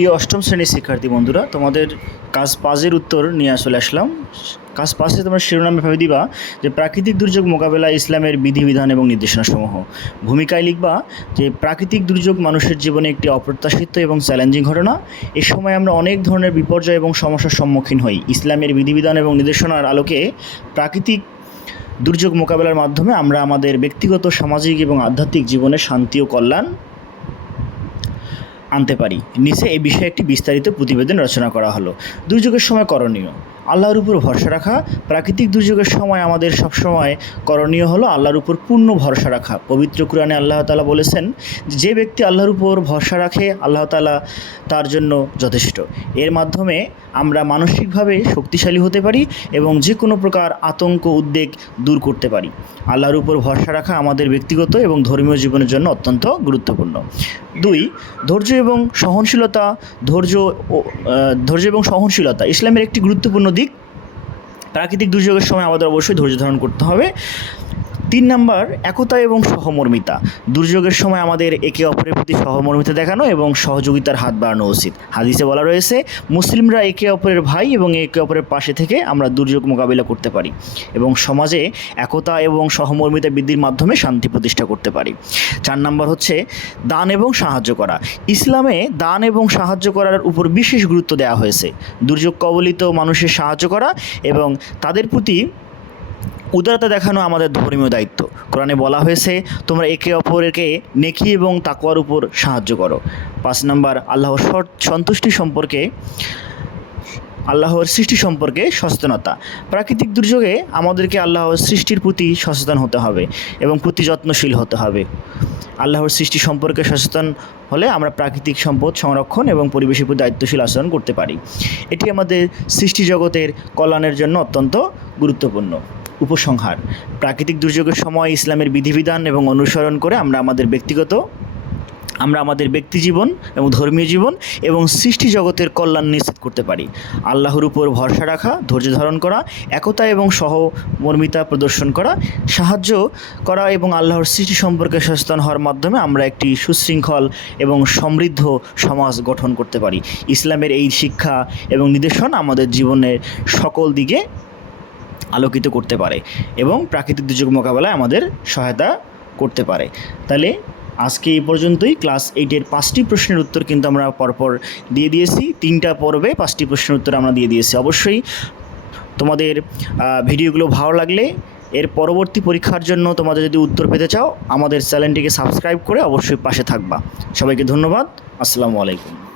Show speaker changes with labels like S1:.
S1: প্রিয় অষ্টম শ্রেণির শিক্ষার্থী বন্ধুরা, তোমাদের কাজ পাঁচের উত্তর নিয়ে চলে আসলাম। কাজ পাঁচে তোমরা শিরোনামে ভেবে দিবা যে প্রাকৃতিক দুর্যোগ মোকাবেলা, ইসলামের বিধিবিধান এবং নির্দেশনাসমূহ। ভূমিকায় লিখবা যে প্রাকৃতিক দুর্যোগ মানুষের জীবনে একটি অপ্রত্যাশিত এবং চ্যালেঞ্জিং ঘটনা। এ সময় আমরা অনেক ধরনের বিপর্যয় এবং সমস্যার সম্মুখীন হই। ইসলামের বিধিবিধান এবং নির্দেশনার আলোকে প্রাকৃতিক দুর্যোগ মোকাবেলার মাধ্যমে আমরা আমাদের ব্যক্তিগত, সামাজিক এবং আধ্যাত্মিক জীবনে শান্তি ও কল্যাণ আনতে পারি। নিচে এই বিষয়ে একটি বিস্তারিত প্রতিবেদন রচনা করা হলো। দুর্যোগের সময় করণীয়। আল্লাহর উপর ভরসা রাখা। প্রাকৃতিক দুর্যোগের সময় আমাদের সবসময় করণীয় হলো আল্লাহর উপর পূর্ণ ভরসা রাখা। পবিত্র কোরআনে আল্লাহ তালা বলেছেন, যে ব্যক্তি আল্লাহর উপর ভরসা রাখে, আল্লাহ তালা তার জন্য যথেষ্ট। এর মাধ্যমে আমরা মানসিকভাবে শক্তিশালী হতে পারি এবং যে কোনো প্রকার আতঙ্ক, উদ্বেগ দূর করতে পারি। আল্লাহর উপর ভরসা রাখা আমাদের ব্যক্তিগত এবং ধর্মীয় জীবনের জন্য অত্যন্ত গুরুত্বপূর্ণ। দুই, ধৈর্য এবং সহনশীলতা, ধৈর্য ধৈর্য এবং সহনশীলতা ইসলামের একটি গুরুত্বপূর্ণ দিক প্রাকৃতিক দুর্যোগের সময় আমাদের অবশ্যই ধৈর্য ধারণ করতে হবে। তিন নাম্বার, একতা এবং সহমর্মিতা। দুর্যোগের সময় আমাদের একে অপরের প্রতি সহমর্মিতা দেখানো এবং সহযোগিতার হাত বাড়ানো উচিত। হাদিসে বলা রয়েছে, মুসলিমরা একে অপরের ভাই এবং একে অপরের পাশে থেকে আমরা দুর্যোগ মোকাবিলা করতে পারি এবং সমাজে একতা এবং সহমর্মিতা বৃদ্ধির মাধ্যমে শান্তি প্রতিষ্ঠা করতে পারি। চার নাম্বার হচ্ছে, দান এবং সাহায্য করা। ইসলামে দান এবং সাহায্য করার উপর বিশেষ গুরুত্ব দেওয়া হয়েছে। দুর্যোগ কবলিত মানুষের সাহায্য করা এবং তাদের প্রতি উদারতা দেখানো আমাদের ধর্মীয় দায়িত্ব। কোরআনে বলা হয়েছে, তোমরা একে অপরকে নেকি এবং তাকুয়ার উপর সাহায্য করো। পাঁচ নম্বর, আল্লাহর সন্তুষ্টি সম্পর্কে, আল্লাহর সৃষ্টি সম্পর্কে সচেতনতা। প্রাকৃতিক দুর্যোগে আমাদেরকে আল্লাহর সৃষ্টির প্রতি সচেতন হতে হবে এবং প্রতি যত্নশীল হতে হবে। আল্লাহর সৃষ্টি সম্পর্কে সচেতন হলে আমরা প্রাকৃতিক সম্পদ সংরক্ষণ এবং পরিবেশের প্রতি দায়িত্বশীল আচরণ করতে পারি। এটি আমাদের সৃষ্টি জগতের কল্যাণের জন্য অত্যন্ত গুরুত্বপূর্ণ। উপসংহার। প্রাকৃতিক দুর্যোগের সময় ইসলামের বিধিবিধান এবং অনুসরণ করে আমরা আমাদের ব্যক্তিগত, আমরা আমাদের ব্যক্তি জীবন এবং ধর্মীয় জীবন এবং সৃষ্টি জগতের কল্যাণ নিশ্চিত করতে পারি। আল্লাহর উপর ভরসা রাখা, ধৈর্য ধারণ করা, একতা এবং সহমর্মিতা প্রদর্শন করা, সাহায্য করা এবং আল্লাহর সৃষ্টি সম্পর্কে সচেতন হওয়ার মাধ্যমে আমরা একটি সুশৃঙ্খল এবং সমৃদ্ধ সমাজ গঠন করতে পারি। ইসলামের এই শিক্ষা এবং নির্দেশন আমাদের জীবনের সকল দিকে আলোকিত করতে পারে এবং প্রাকৃতিক দুর্যোগ মোকাবেলায় আমাদের সহায়তা করতে পারে। তাহলে আজকে এই পর্যন্তই। ক্লাস এইটের পাঁচটি প্রশ্নের উত্তর কিন্তু আমরা পরপর দিয়ে দিয়েছি। তিনটা পর্বে পাঁচটি প্রশ্নের উত্তর আমরা দিয়ে দিয়েছি। অবশ্যই তোমাদের ভিডিওগুলো ভালো লাগলে এর পরবর্তী পরীক্ষার জন্য তোমাদের যদি উত্তর পেতে চাও, আমাদের চ্যানেলটিকে সাবস্ক্রাইব করে অবশ্যই পাশে থাকবা। সবাইকে ধন্যবাদ। আসসালামু আলাইকুম।